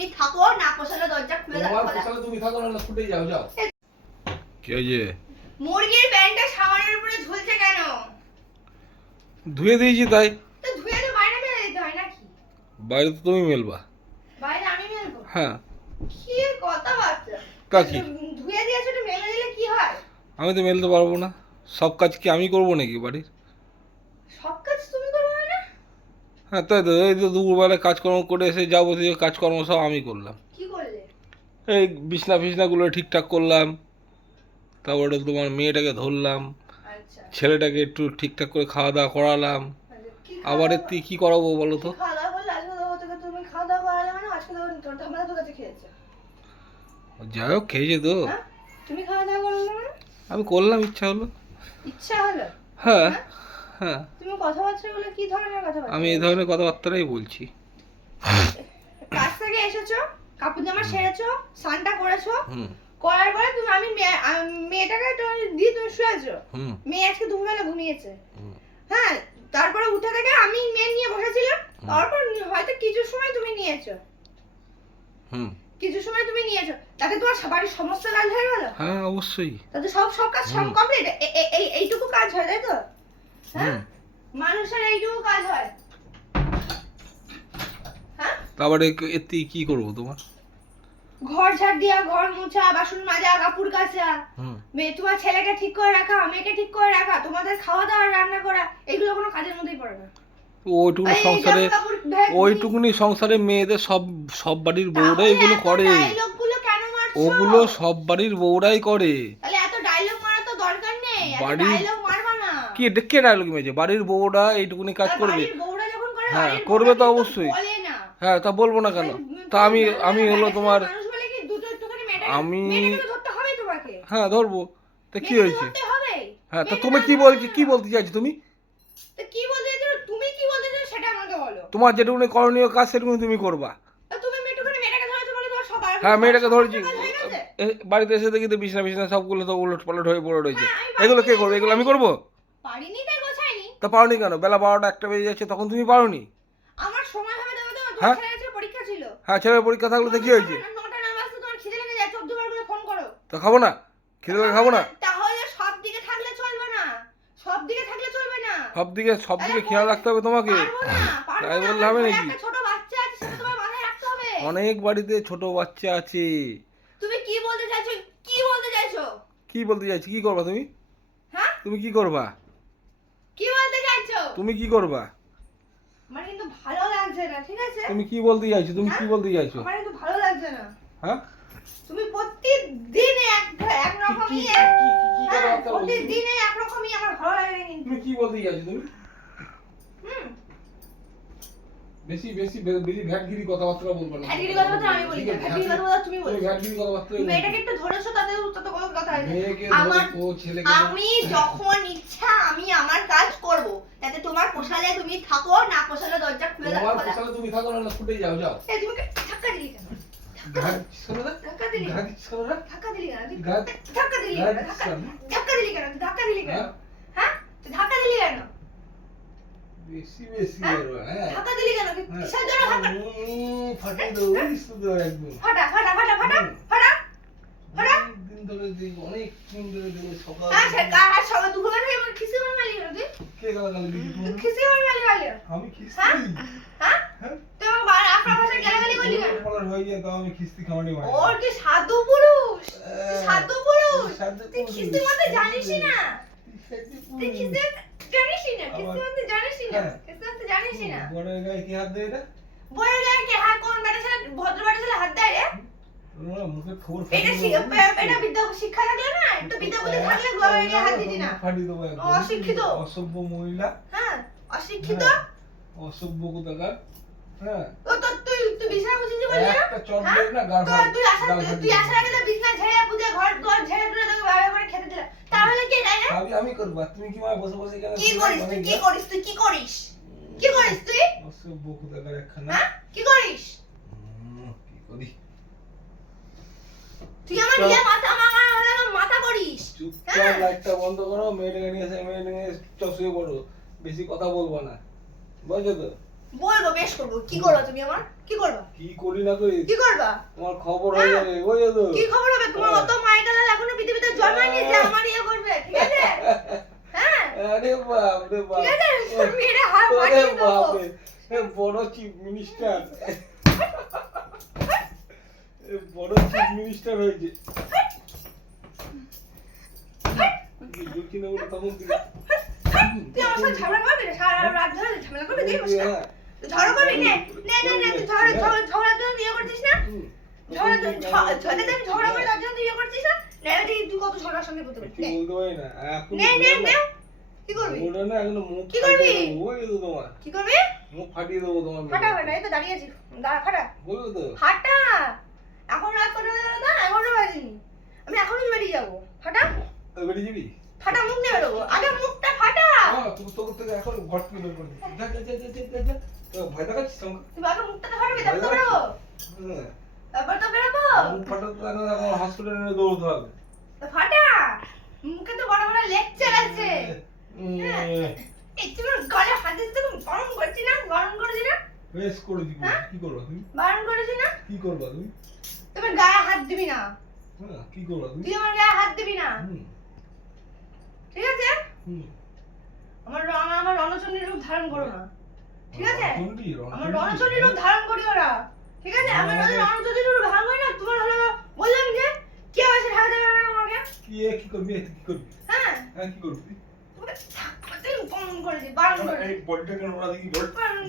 তুমি থাকো, না পোষালে দরজা খুলে দাও। তোমার পোষালে তুমি থাকো, না ফুটে যাও যাও। কি হয়েছে? মুরগির প্যান্টটা সাবানের উপরে ঝুলছে কেন? ধুয়ে দিয়েছি তাই। তো ধুয়ে তো বাইরে মেলে দিতে হয় নাকি? বাইরে তো তুমি মেলবা। বাইরে আমি মেলবো? হ্যাঁ। কি কথা বাচ্চা? তা কি? ধুয়ে দিয়েছো তো মেলে দিলে কি হয়? আমি তো মেলতে পারবো না। সব কাজ কি আমি করবো নাকি বাড়ির? সব কাজ তুমি করবে না? হ্যাঁ তাই তো, এই তো দুপুরবেলায় কাজকর্ম করে এসে যাবতীয় কাজকর্ম সব আমি করলাম। কি করলে? এই বিছনা ফিছনাগুলো ঠিকঠাক করলাম, তারপরে তোমার মেয়েটাকে ধরলাম, আচ্ছা। ছেলেটাকে একটু ঠিকঠাক করে খাওয়া দাওয়া করালাম। কি আবার এতে কি করাবো বলো তো? খাওয়া দাওয়া করলে আজকে তো তুমি খাওয়া দাওয়া করালে মানে আজকে তো তোর ঠাম্মা তো কাছে খেয়েছে। যাই হোক খেয়েছে তো। হ্যাঁ? তুমি খাওয়া দাওয়া করলে না মানে? আমি করলাম, ইচ্ছা হলো। ইচ্ছা হলো? হ্যাঁ হ্যাঁ। তুমি কথাবার্তা বলে কি ধরনের কথাবার্তা? আমি এই ধরনের কথাবার্তাটাই বলছি। কাজ থেকে এসেছো, কাপড় জামা সেরেছো, স্নানটা করেছো, হুম করার পরে তুমি মেয়েটাকে দিয়ে তুমি শুয়েছো। হুম মেয়ে আজকে দুপুরবেলা ঘুমিয়েছে। হুম হ্যাঁ, তারপরে উঠে থেকে আমি মেয়ে নিয়ে বসেছিলাম। তারপর হয়তো কিছু সময় তুমি নিয়েছো, হুম। কিছু সময় তুমি নিয়েছো, তাতে তোমার বাড়ির সমস্ত কাজ হয়ে গেল। হ্যাঁ অবশ্যই। তাতে সব কাজ কমপ্লিট। এইটুকু কাজ হয় তাই তো? হ্যাঁ, হুম। মানুষের এইটুকু কাজ হয়। হ্যাঁ, তারপরে এতে কি করবো তোমার? ঘর ঝাড় দিয়া, ঘর মোছা, বাসন মাজা, কাপড় কাচা, হুম। তোমার ছেলেকে ঠিক করে রাখা, মেয়েকে ঠিক করে রাখা, তোমাদের খাওয়া দাওয়া, রান্না করা, এগুলো কোনো কাজের মধ্যেই পড়ে না। ওইটুকুনি সংসারে, ওইটুকুনি সংসারে মেয়েদের সব সব বাড়ির বউরা এগুলো করে। ডায়লগগুলো কেন মারছো? ওগুলো সব বাড়ির বউরাই করে। তাহলে এত ডায়লগ মারা তো দরকার নেই। এত বাড়ির ডায়লগ মারবা না। কি কে ডায়লগ মেয়েছে? বাড়ির বউরা এইটুকুনি কাজ করবে। বাড়ির বউরা যখন করে, হ্যাঁ বাড়ির করবে বউরা তো কিন্তু অবশ্যই। বলে না। হ্যাঁ তা বলবো না কেন? তা আমি আমি হলো তোমার, মানুষ বলে কি দুটো একটুখানি মেয়েটাকে আমি মেয়েটাকে তো ধরতে হবেই তোমাকে। হ্যাঁ ধরবো। তা কি মেয়েটাকে হয়েছে? ধরতে হবেই। হ্যাঁ তা মেয়েটা তুমি না কি ধরলে বলছি, হবে কি না। বলতে চাইছো তুমি? তো কি বলতে চাইছো? তুমি কি বলতে চাইছো সেটা আমাকে বলো। তোমার যেটুকুনি করণীয় কাজ সেটুকুনি তুমি করবা। তা তুমি একটুখানি মেয়েটাকে ধরেছো বলে তোমার সব হ্যাঁ মেয়েটাকে ধরেছি, কাজ হয়ে গেছে? বাড়িতে এসে দেখি তো বিছনা বিছনা সবগুলো তো উলট পালট হয়ে পড়ে রয়েছে। হ্যাঁ, আমি এগুলো কে পারিনি, করবে? এগুলো আমি করবো? পারিনি তাই গোছাইনি। তা পারোনি কেন? বেলা 12টা 1টা বেজে যাচ্ছে, তখন তুমি পারোনি? আমার সময় হবে দেবো তো, হ্যাঁ? তোমার ছেলের পরীক্ষা ছিল। হ্যাঁ ছেলের পরীক্ষা থাকলে তো কি হয়েছে? 9টা না বাজতে তোমার খিদে লেগে যায়, 14 বার করে ফোন করো। তো খাবো না? খিদে লাগে খাবো না? তাহলে সব দিকে থাকলে চলবে না, সব দিকে থাকলে চলবে না। সব দিকে খেয়াল রাখতে হবে তোমাকে। পারবো না, পারবো তাই না। বললে হবে নাকি? একটা ছোট বাচ্চা আছে, সেটা তোমার মাথায় রাখতে হবে। অনেক বাড়িতে ছোট বাচ্চা আছে। তুমি কি বলতে চাইছো? কি বলতে চাইছো? কি বলতে চাইছি? কি করবা তুমি? হ্যাঁ, তুমি কি করবা? কি বলতে চাইছো? তুমি কি করবা? আমার কিন্তু ভালো লাগছে না, ঠিক আছে? তুমি কি বলতে চাইছো? তুমি কি বলতে চাইছো? আমার কিন্তু ভালো লাগছে না। হ্যাঁ তুমি প্রতিদিন একরকমই, প্রতিদিন একরকমই, আমার ভালো লাগে না কিন্তু। তুমি কি বলতে চাইছো তুমি? হুম, বেশি বেশি বেশি ভ্যাটগিরি কথাবার্তা বলবা না। ভ্যাটগিরি কথাবার্তা আমি বলি না, ভ্যাটগিরি কথাবার্তা তুমি তুমি বলছো। ভ্যাটগিরি কথাবার্তা বলবা। মেয়েটাকে একটু ধরেছো, তাতে তত কোনো কথা হয় না। মেয়েকে আমার ধরো, ছেলেকে আমি যখন ইচ্ছা আমি আমার কাজ করব। তাতে তোমার পোষালে তুমি থাকো, না পোষালে দরজা খুলে দাও। তোমার পোষালে তুমি থাকো, না ফুটে যাও যাও। এই তুমি ধাক্কা দিলি কেন? ধাক্কা দিলি কেন? ধাক্কা দিলি কেন? ধাক্কা দিলি কেন? ধাক্কা দিলি কেন? ধাক্কা দিলি কেন? হ্যাঁ, তুই ধাক্কা দিলি কেন? বেশি বেশি করবা। হ্যাঁ ধাক্কা দিলি কেন? কিসের জন্য ধাক্কা? ফাটিয়ে দেবো, বুঝতে দেবো একদম। ফাটা ফাটা ফাটা ফাটা ফাটা ফাটা। দিন ধরে দেখবো, অনেক দিন ধরে দেখবো সকাল। হ্যাঁ, সে কাজ সবাই দুপুরে থেকে আমার খিসে মন মালি কেন তুই? কে গালাগালি দিবি তুমি? খিসে মন মালি গালি। আমি খিস্তি? হ্যাঁ? হ্যাঁ? তুই আমাকে আপনার ভাষায় গালাগালি করলি কেন? বলার হয়ে যায়, তাও আমি খিস্তি খাওয়ানি মারি। ওর কি সাধু পুরুষ? তুই সাধু পুরুষ? সাধু তুই পুরুষ। খিস্তি মতে জানিসই না। তুই খিস্তি খিস্তি জানিসই না, খিস্তি মতে জানিসই না, হ্যাঁ। খিস্তি মতে জানিসই না। বড়ের গায়ে কি হাত দেয় এটা? বইয়ের গায়ে কে হাত, কোন বেটা ছেলে, ভদ্র বেটা ছেলে হাত দেয় রে? তোমরা মুখে খবর এটা এটা বিদ্যা শিক্ষা থাকলে না, একটু বিদ্যা বুদ্ধি থাকলে গোয়ার গায়ে হাত দিতি না। ফাটিয়ে দেবো একদম। অশিক্ষিত। অসভ্য মহিলা। হ্যাঁ, অশিক্ষিত। হ্যাঁ, অসভ্য কোথাকার। হ্যাঁ ও তো তুই বিছানা মুছিস বলি না? একটা চট দিয়ে না গাল তো ফাটিয়ে তুই আসার আগে তো বিছানা ঝেড়ে পুজো ঘর ঘর ঝেড়ে টুড়ে তোকে ভালো করে খেতে দিলাম। তাহলে কে যায় না? আমি করবা, তুমি কি মানে বসে বসে এখানে কি করিস তুই? কি করিস তুই? কি করিস? কি করিস তুই? অসভ্য কোথাকার একখানা। হ্যাঁ, কি করিস কি করি? তুই? আমার নিজের মাথা, আমার মাথা করিস। চুপচাপ লাইটটা বন্ধ করো, মেয়েটাকে নিয়ে এসে মেয়েটাকে নিয়ে চুপচাপ শুয়ে পড়ো, বেশি কথা বলবো না, বুঝছো তো? বলবো, বেশ করবো। কি করবা তুমি আমার? কি করবা? কি করি না করি কি করবা? তোমার খবর হয়ে যাবে, বুঝলে তো? কি খবর হবে? তোমার অত মায়ের লাল এখনো পৃথিবীতে জন্মায়নি যে আমার ইয়ে করবে, ঠিক আছে? হ্যাঁ? আরে বাপ রে বাপ, ঠিক আছে? তুমি এটা হাত ওরে পাঠিয়ে দেবো। বাপ রে, এ বড় চিফ মিনিস্টার, বড় চিফ মিনিস্টার হয়েছে। বলছি না বলে তখন তুই আমার সাথে ঝগড়া করবি না? সারা রাত ধরে ঝামেলা করবি? দেখি বসে। তুই ঝগড়া করবি? নে, নে, নে, নে, তুই ঝগড়ার জন্য তুই ইয়ে করছিস না? ঝগড়া করে তার জন্য তুই ইয়ে করছিস না? নে, তুই কত ঝগড়ার সঙ্গে করতে পারিস? নে, বলতে পারি না এখন নে, নে, নে। কি করবি? ওটা না এখন মুখ কি করবি? বলবে তো তোমার কি করবি? মুখ ফাটিয়ে দেবো তোমার ফাটা ফাটা, এই তো দাঁড়িয়ে আছি। দাঁড়া, ফাটা। বলবে তো ফাটা। এখন রাত কটা বাজে জানো তো? 11টা বাজেনি। আমি এখনই বেরিয়ে যাবো। ফাটা। বেরিয়ে যাবি? ফাটা মুখ নিয়ে বেরোবো। আগে মুখটা ফাটা। তোকে থেকে এখন ঘর থেকে বের করে দিচ্ছি। যা যা যা যা যা যা। তো ভয় দেখাচ্ছিস আমাকে? তুই আগে মুখটা তো ফাটাবি, তারপর তো বেরোবো। হ্যাঁ। তারপর তো বেরোবো। মুখ ফাটাতে এখন আমার হসপিটালে দৌড়তে হবে। তো ফাটা। মুখে তো বড় বড় লেকচার আছে। এই তোমার গলে হাত দিতে তো গরম করছি না? গরম করেছি না? বেশ করে দিবি। হ্যাঁ? কি করবা তুমি? বারণ করেছি না? কি করবা তুমি? তোমার গায়ে হাত দিবি না। হ্যাঁ, কি করবা তুমি? তুই আমার গায়ে হাত দিবি না। হুম, ঠিক আছে? হুম। আমার রণচণ্ডীর রূপ ধারণ করো না। ঠিক আছে? রণচণ্ডী, আমার রণচণ্ডী। রণচণ্ডীর রূপ ধারণ করি ওরা। ঠিক আছে? আমার রণচণ্ডীর রূপ ধারণ করি না। তোমার হলো বললাম যে কি হয়েছে ঢাকা দেবে না আমাকে? কি করবি? কি করবি? হ্যাঁ? হ্যাঁ, কি করবি? তোমাকে থাকতে বারণ করেছি, বারণ করেছি। এই বডিটা কেন ওরা দেখি বল। বারণ